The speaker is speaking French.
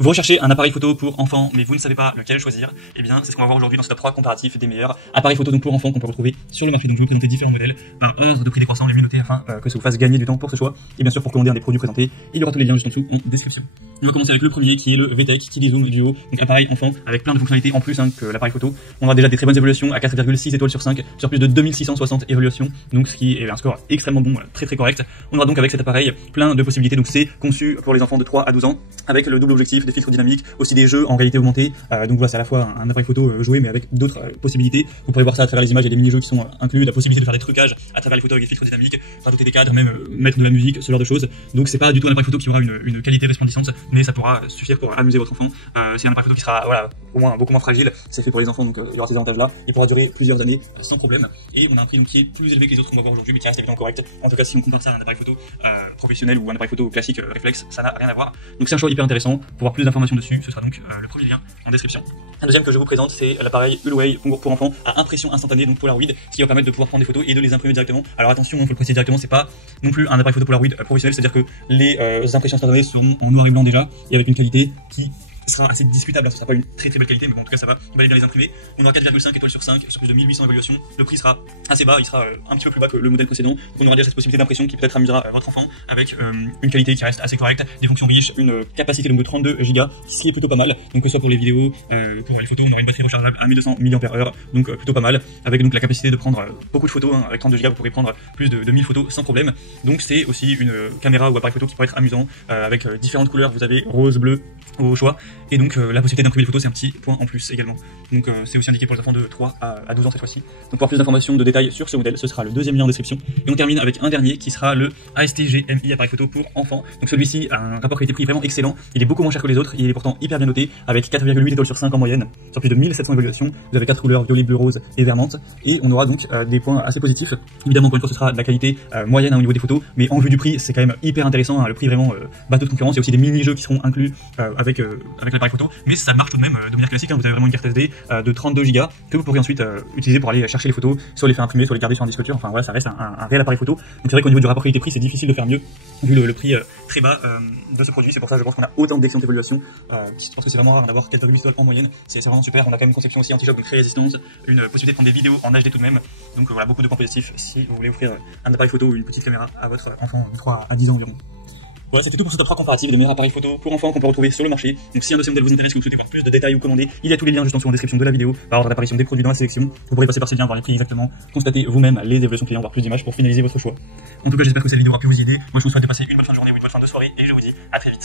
Vous recherchez un appareil photo pour enfants, mais vous ne savez pas lequel choisir. Eh bien, c'est ce qu'on va voir aujourd'hui dans ce top 3 comparatif des meilleurs appareils photo donc pour enfants qu'on peut retrouver sur le marché. Donc, je vais vous présenter différents modèles par ordre de prix décroissant, les mieux notés afin que ça vous fasse gagner du temps pour ce choix. Et bien sûr, pour commander un des produits présentés, il y aura tous les liens juste en dessous en description. On va commencer avec le premier qui est le VTech Kiddie Zoom Duo, donc appareil enfant avec plein de fonctionnalités en plus que l'appareil photo. On aura déjà des très bonnes évaluations à 4,6 étoiles sur 5 sur plus de 2660 évaluations, donc ce qui est un score extrêmement bon, très correct. On aura donc avec cet appareil plein de possibilités, donc c'est conçu pour les enfants de 3 à 12 ans avec le double objectif, des filtres dynamiques, aussi des jeux en réalité augmentée. Donc voilà, c'est à la fois un appareil photo joué mais avec d'autres possibilités. Vous pourrez voir ça à travers les images et les mini-jeux qui sont inclus, la possibilité de faire des trucages à travers les photos avec des filtres dynamiques, rajouter des cadres, même mettre de la musique, ce genre de choses. Donc c'est pas du tout un appareil photo qui aura une qualité resplendissante, mais ça pourra suffire pour amuser votre enfant. C'est un appareil photo qui sera au moins beaucoup moins fragile, c'est fait pour les enfants, donc il y aura ces avantages là. Il pourra durer plusieurs années sans problème. Et on a un prix donc qui est plus élevé que les autres qu'on va voir aujourd'hui, mais qui reste évidemment correct. En tout cas, si on compare ça à un appareil photo professionnel ou un appareil photo classique réflexe, ça n'a rien à voir. Donc c'est un choix hyper intéressant. Pour voir plus d'informations dessus, ce sera donc le premier lien en description. Un deuxième que je vous présente, c'est l'appareil Hullway pour enfants à impression instantanée, donc Polaroid, ce qui va permettre de pouvoir prendre des photos et de les imprimer directement. Alors attention, il faut le préciser directement, c'est pas non plus un appareil photo Polaroid professionnel, c'est-à-dire que les impressions instantanées seront en noir et blanc déjà et avec une qualité qui sera assez discutable, ce sera pas une très belle qualité, mais bon, en tout cas ça va, on va aller bien les imprimer. On aura 4,5 étoiles sur 5 sur plus de 1800 évaluations. Le prix sera assez bas, il sera un petit peu plus bas que le modèle précédent. Donc on aura déjà cette possibilité d'impression qui peut-être amusera votre enfant avec une qualité qui reste assez correcte, des fonctions riches, une capacité donc de 32 Go, ce qui est plutôt pas mal. Donc que ce soit pour les vidéos, pour les photos, on aura une batterie rechargeable à 1200 mAh, donc plutôt pas mal, avec donc la capacité de prendre beaucoup de photos, avec 32 Go vous pourrez prendre plus de 1000 photos sans problème. Donc c'est aussi une caméra ou appareil photo qui pourrait être amusant, avec différentes couleurs, vous avez rose, bleu au choix, et donc la possibilité d'imprimer les photos, c'est un petit point en plus également. Donc c'est aussi indiqué pour les enfants de 3 à 12 ans cette fois-ci. Donc pour plus d'informations, de détails sur ce modèle, ce sera le deuxième lien en description. Et on termine avec un dernier qui sera le AST-GMI appareil photo pour enfants. Donc celui-ci a un rapport qualité-prix vraiment excellent, il est beaucoup moins cher que les autres, il est pourtant hyper bien noté, avec 4,8 étoiles sur 5 en moyenne, sur plus de 1700 évaluations. Vous avez 4 couleurs, violet, bleu, rose et vermante, et on aura donc des points assez positifs. Évidemment, encore une fois, ce sera de la qualité moyenne au niveau des photos, mais en vue du prix, c'est quand même hyper intéressant, le prix vraiment bateau de concurrence. Il y a aussi des mini-jeux qui seront inclus avec l'appareil photo, mais ça marche tout de même de manière classique, vous avez vraiment une carte SD de 32 Go que vous pourrez ensuite utiliser pour aller chercher les photos, soit les faire imprimer, soit les garder sur un disque dur. Enfin voilà, ça reste un réel appareil photo. Donc c'est vrai qu'au niveau du rapport qualité-prix, c'est difficile de faire mieux vu le prix très bas de ce produit. C'est pour ça je pense qu'on a autant d'excellentes évaluations, parce que c'est vraiment rare d'avoir 4,8 étoiles en moyenne. C'est vraiment super. On a quand même une conception aussi anti-choc, donc très résistante, une possibilité de prendre des vidéos en HD tout de même. Donc voilà, beaucoup de points positifs si vous voulez offrir un appareil photo ou une petite caméra à votre enfant de 3 à 10 ans environ. Voilà, c'était tout pour ce top 3 comparatif des meilleurs appareils photo pour enfants qu'on peut retrouver sur le marché. Donc si un de ces modèles vous intéresse, que vous souhaitez voir plus de détails ou commander, il y a tous les liens juste en dessous en description de la vidéo, par ordre d'apparition des produits dans la sélection. Vous pourrez passer par ces liens, voir les prix exactement, constater vous-même les évaluations clients, voir plus d'images pour finaliser votre choix. En tout cas, j'espère que cette vidéo aura pu vous aider. Moi, je vous souhaite de passer une bonne fin de journée ou une bonne fin de soirée, et je vous dis à très vite.